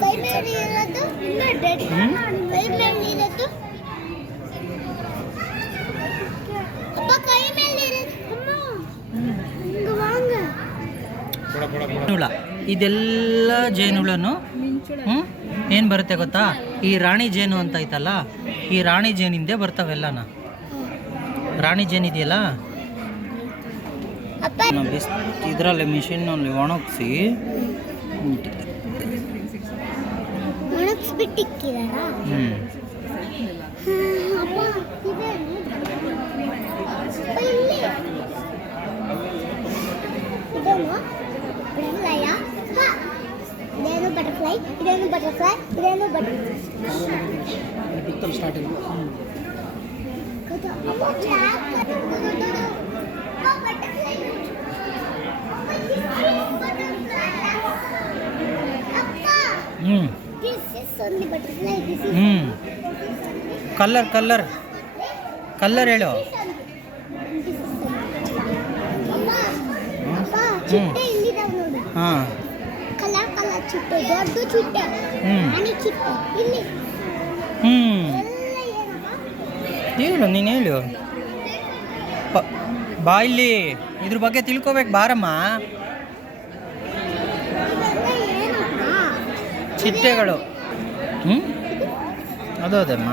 ಕೈ ಮೇಲೆ ಇರೋದು ಕೈ ಮೇಲೆ ಇರೋದು ಅಪ್ಪ ಕೈ ಮೇಲೆ ಇರೋದು ವಾಂಗ ಹುಳ ಇದೆಲ್ಲ ಜೇನುಳನು ಏನು ಬರುತ್ತೆ ಗೊತ್ತಾ? ಈ ರಾಣಿ ಜೇನು ಅಂತ ಐತಲ್ಲ, ಈ ರಾಣಿ ಜೇನಿಂದೆ ಬರ್ತಾವೆಲ್ಲನ. ರಾಣಿ ಜೇನು ಇದೆಯಲ್ಲ ಇದರಲ್ಲಿ ಮಿಷಿನ್ನಲ್ಲಿ ಒಣಗಿಸಿ ಒಣಗಿಸ್ಬಿಟ್ಟಿಕ್ಕಿದಾರಾ? ಇದೇನು ಬಟರ್ಫ್ಲೈ, ಇದೇನು ಬಟರ್ಫ್ಲೈ, ಇದೇನು butterfly. Starting colour colour colour ಹೇಳು. ಹಾಂ ಕಲರ್ ಕಲರ್ ಚಿಟ್ಟೆ, ದೊಡ್ಡ ಚಿಟ್ಟೆ, ರಾಣಿ ಚಿಟ್ಟೆ. ಇಲ್ಲಿ ಹೇಳು, ನೀನು ಹೇಳು ಬಾ. ಇಲ್ಲಿ ಇದ್ರ ಬಗ್ಗೆ ತಿಳ್ಕೊಬೇಕು ಬಾರಮ್ಮ. ಚಿಟ್ಟೆಗಳು ಅದು ಅದಮ್ಮ.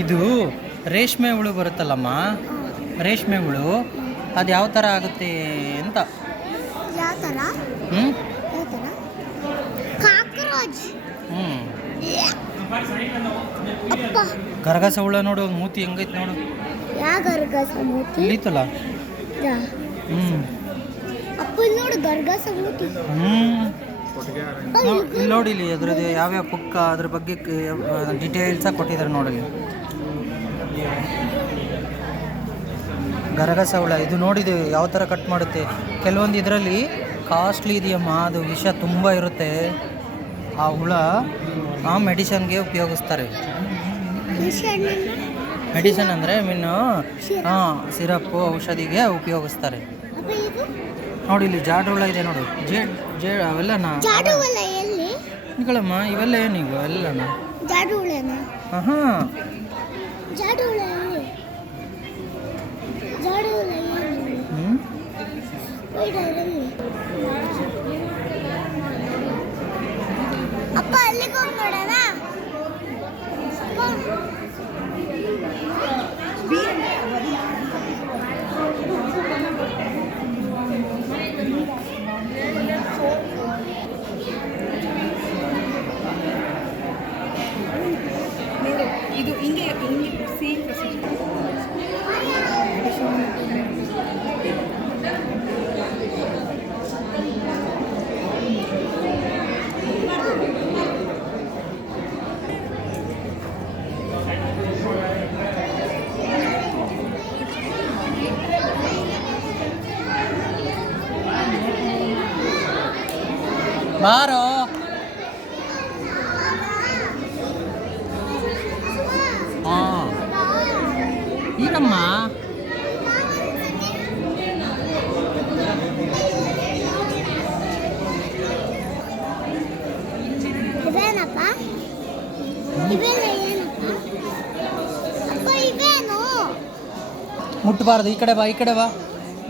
ಇದು ರೇಷ್ಮೆ ಹುಳು ಬರುತ್ತಲ್ಲಮ್ಮ, ರೇಷ್ಮೆ ಹುಳು ಅದು ಯಾವ ಥರ ಆಗುತ್ತೆ ಅಂತ. ಗರಗಸ ಹುಳ ನೋಡು, ಮೂತಿ ಹೆಂಗೈತೆ ನೋಡು. ಇಳಿತಲ್ಲ. ಇಲ್ಲಿ ನೋಡಿ, ಇಲ್ಲಿ ಅದ್ರದ್ದು ಯಾವ್ಯಾವ ಪುಕ್ಕ ಅದ್ರ ಬಗ್ಗೆ ಡೀಟೇಲ್ಸಾಗಿ ಕೊಟ್ಟಿದ್ದಾರೆ ನೋಡಲಿ. ಗರಗಸ ಹುಳ ಇದು ನೋಡಿದೆ ಯಾವ ಥರ ಕಟ್ ಮಾಡುತ್ತೆ. ಕೆಲವೊಂದು ಇದರಲ್ಲಿ ಕಾಸ್ಟ್ಲಿ ಇದೆಯಮ್ಮ, ಅದು ವಿಷ ತುಂಬ ಇರುತ್ತೆ. ಆ ಹುಳ ಆ ಮೆಡಿಸನ್ಗೆ ಉಪಯೋಗಿಸ್ತಾರೆ. ಮೆಡಿಸನ್ ಅಂದರೆ ಮೀನು ಸಿರಪ್ಪು ಔಷಧಿಗೆ ಉಪಯೋಗಿಸ್ತಾರೆ. ನೋಡಿ ಇಲ್ಲಿ ಜಾಡು ಹುಳ ಇದೆ ನೋಡು, ಅವೆಲ್ಲನಾ ಇಗಳಮ್ಮ, ಇವೆಲ್ಲ ಏನಿವು ಎಲ್ಲನಾ? ಹಾಂ ಅಪ್ಪ ಅಲ್ಲಿಗೆ ಹೋಗಿ ನೋಡೋಣ. ಇದು ಹಿಂಗೆ ಸೇಮ್ ಪ್ರೊಸೀಜರ್. ಬಾರೋ. ಹಾಂ ಏನಮ್ಮ? ಇವೇನಪ್ಪ? ಇವೇನು? ಮುಟ್ಟಬಾರ್ದು. ಈ ಕಡೆ ಬಾ, ಈ ಕಡೆ ಬಾ,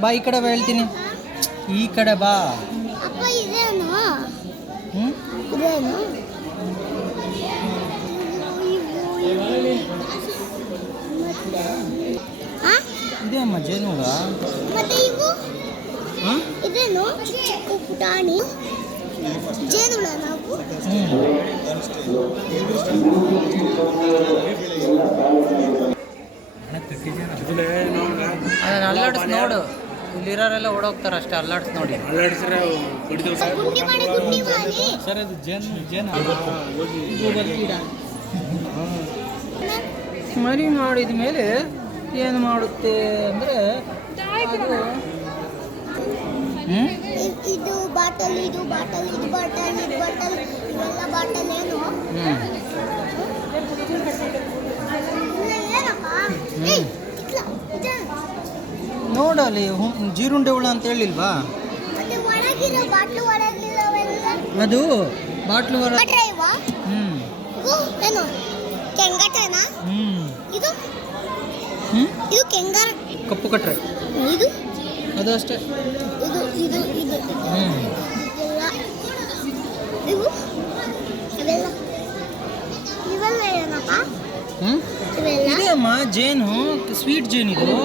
ಬಾ ಈ ಕಡೆ ಬಾ, ಹೇಳ್ತೀನಿ ಈ ಕಡೆ ಬಾ. ಅಪ್ಪ ಇದೇನು? ಇದೇನು? ಇದೇ ಅಮ್ಮ ಜೇನುಹುಳ. ಮತ್ತೆ ಇವು ಇದೇನು? ಚಿಕ್ಕ ಪುಟಾಣಿ ಜೇನುಹುಳ. ನಾವು ಅದನ್ನ ಅಲ್ಲಾಡಿಸ್ ನೋಡು, ಇಲ್ಲಿರೋರೆಲ್ಲ ಓಡೋಗ್ತಾರೆ ಅಷ್ಟೇ. ಅಲ್ಲಾಡಿಸ್ ನೋಡಿ. ಸರ್ ಅದು ಜೇನು ಮರಿ ಮಾಡಿದ ಮೇಲೆ ಏನು ಮಾಡುತ್ತೆ ಅಂದರೆ ಅದು ಹ್ಞೂ ಇದು ಬಾಟಲ್ ಇದು ಬಾಟಲ್ ಇದು ಬಾಟಲ್ ಇದು ಬಾಟಲ್ ಇವೆಲ್ಲ ಬಾಟಲ್ ಏನು ಹ್ಞೂ ಇಲ್ಲ ಏನಪ್ಪ ಏಯ್ ಇಟ್ಲ ಇದು ನೋಡಲ್ಲಿ ಜೀರುಂಡೆ ಹುಳ ಅಂತ ಹೇಳಿಲ್ವಾ? ಮತ್ತೆ ಒಳಗಿರೋ ಬಾಟ್ಲು ಒಳಗಿರೋವೆಲ್ಲ ಅದು ಬಾಟ್ಲು ಹೊರ. ಡ್ರೈವಾ ಹ್ಞೂ ಇದು ಏನು ಕೆಂಗಟನಾ ಹ್ಞೂ ಇದು ಹ್ಞೂ ಇದು ಕೆಂಗಾರ ಕಪ್ಪು ಕಟ್ರೆ ಇದು ಅದು ಅಷ್ಟೇ. ಇದು ಇದು ಇದು ಹ್ಞೂ ಇದೆಲ್ಲ ಇವು ಇವೆಲ್ಲ ಇವೆಲ್ಲ ಏನಪ್ಪ ಹ್ಞೂ ಇವೆಲ್ಲ ಇದೆ ಅಮ್ಮ ಜೇನು, ಸ್ವೀಟ್ ಜೇನು ಇದು.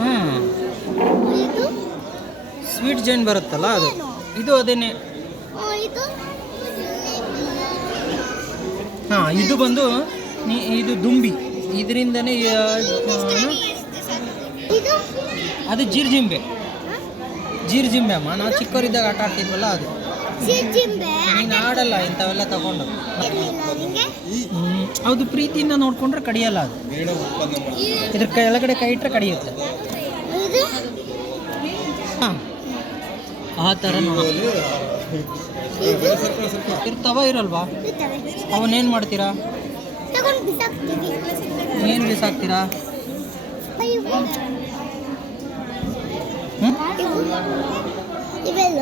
ಹಾಂ ಇದು ಸ್ವೀಟ್ ಜೇನು ಬರುತ್ತಲ್ಲ ಅದು, ಇದು ಅದೇನೆ. ಇದು ಹಾಂ ಇದು ಬಂದು ಇದು ದುಂಬಿ, ಇದರಿಂದನೇ ಇದು ಅದು ಜೀರ್ಜಿಂಬೆ. ಜೀರ್ಜಿಂಬೆ ಅಮ್ಮ, ನಾವು ಚಿಕ್ಕವರಿದ್ದಾಗ ಆಟ ಆಡ್ತಿದ್ವಲ್ಲ ಅದು. ಜಿಂಬೆ ನೀನು ಆಡಲ್ಲ ಇಂಥವೆಲ್ಲ ತಗೊಂಡು. ಇರ್ಲಿಲ್ಲ ನಿಂಗೆ ಅದು ಪ್ರೀತಿಯಿಂದ ನೋಡ್ಕೊಂಡ್ರೆ ಕಡಿಯಲ್ಲ ಅದು. ಇದ್ರ ಕೆಳಗಡೆ ಕೈ ಇಟ್ಟರೆ ಕಡಿಯುತ್ತೆ. ಇದು ಹಾಂ ಆ ಥರ ನೋಡಿ ಇದು ಇರ್ತಾವ ಇರಲ್ವಾ? ಇರ್ತವೆ ಅವನ್ನೇನು ಮಾಡ್ತೀರಾ? ತಗೊಂಡು ಬಿಸಾಕ್ತೀವಿ ಏನು ಬಿಸಾಕ್ತೀರಾ? ಇವು ಹ್ಞೂ ಇವು ಇವೆಲ್ಲ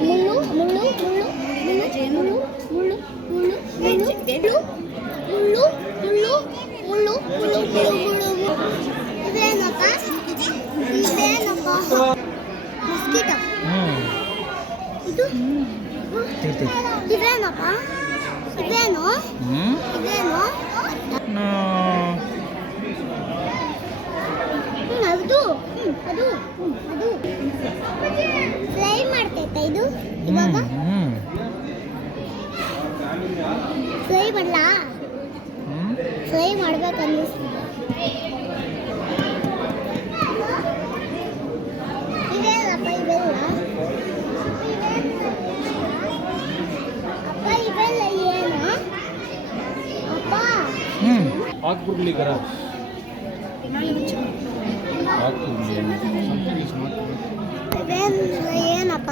ಮುಳ್ಳು ಮುಳ್ಳು ಮುಳ್ಳು ಮುಳ್ಳು ಮುಳ್ಳು ಮುಳ್ಳು ಮುಳ್ಳು ಮುಳ್ಳು ಮುಳ್ಳು ಮುಳ್ಳು ಮುಳ್ಳು ಮುಳ್ಳು ಮುಳ್ಳು ಇವೇನಪ್ಪ ಇವೇನಪ್ಪ ಮಸ್ಕಿಟೋ ಹ್ಞೂ ಇದು ತಿಳ್ತಿ. ಇವೇನಪ್ಪ ಇವೇನು ಹ್ಞೂ ಇವೇನು ಅದು ಅದು ಅದು ಫ್ರೈ ಮಾಡ್ತೈತ ಇದು ಇವಾಗ ಹ್ಞೂ ಫ್ರೈ ಮಾಡಲಾ ಹ್ಞೂ ಫ್ರೈ ಮಾಡ್ಬೇಕು ಅನ್ನಿಸ್ತಿದೆ ಇವೇನಪ್ಪ ಇವೆಲ್ಲ ಅಪ್ಪ ಇವೆಲ್ಲ ಏನು ಅಪ್ಪ ಹ್ಞೂ ಹಾಕ್ಬಿಡ್ಲಿ ಕರ ಹಾಕ್ಬಿಡ್ಲಿ ಇವೆಲ್ಲ ಏನಪ್ಪ